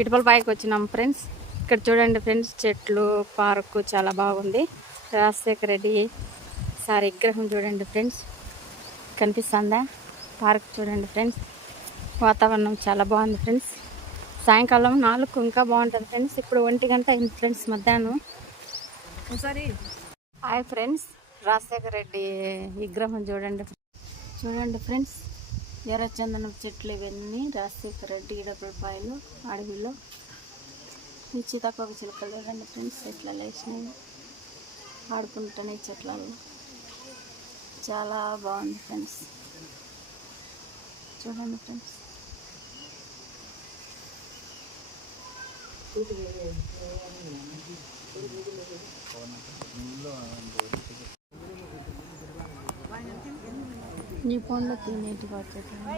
ఇటుపల పైకి వచ్చినాం ఫ్రెండ్స్. ఇక్కడ చూడండి ఫ్రెండ్స్ చెట్లు పార్కు చాలా బాగుంది. రాజశేఖర రెడ్డి సారి విగ్రహం చూడండి ఫ్రెండ్స్. కనిపిస్తుందా? పార్క్ చూడండి ఫ్రెండ్స్. వాతావరణం చాలా బాగుంది ఫ్రెండ్స్. సాయంకాలం నాలుగు ఇంకా బాగుంటుంది ఫ్రెండ్స్. ఇప్పుడు ఒంటి గంట అయింది ఫ్రెండ్స్ మధ్యాహ్నం. ఒకసారి. హాయ్ ఫ్రెండ్స్ రాజశేఖర రెడ్డి విగ్రహం చూడండి. చూడండి ఫ్రెండ్స్. ఎర్రచందనం చెట్లు ఇవన్నీ రాజశేఖర రెడ్డి ఇడపలపాయలు అడవిలో. ఈ సీతాకోక చిలుకలు చూడండి ఫ్రెండ్స్ ఎట్లా లేచినాయి ఆడుకుంటున్నాయి చెట్లలో. చాలా బాగుంది ఫ్రెండ్స్. చూడండి ఫ్రెండ్స్. నీ ఫోన్లో త్రీ నైన్టీ పడుతుంది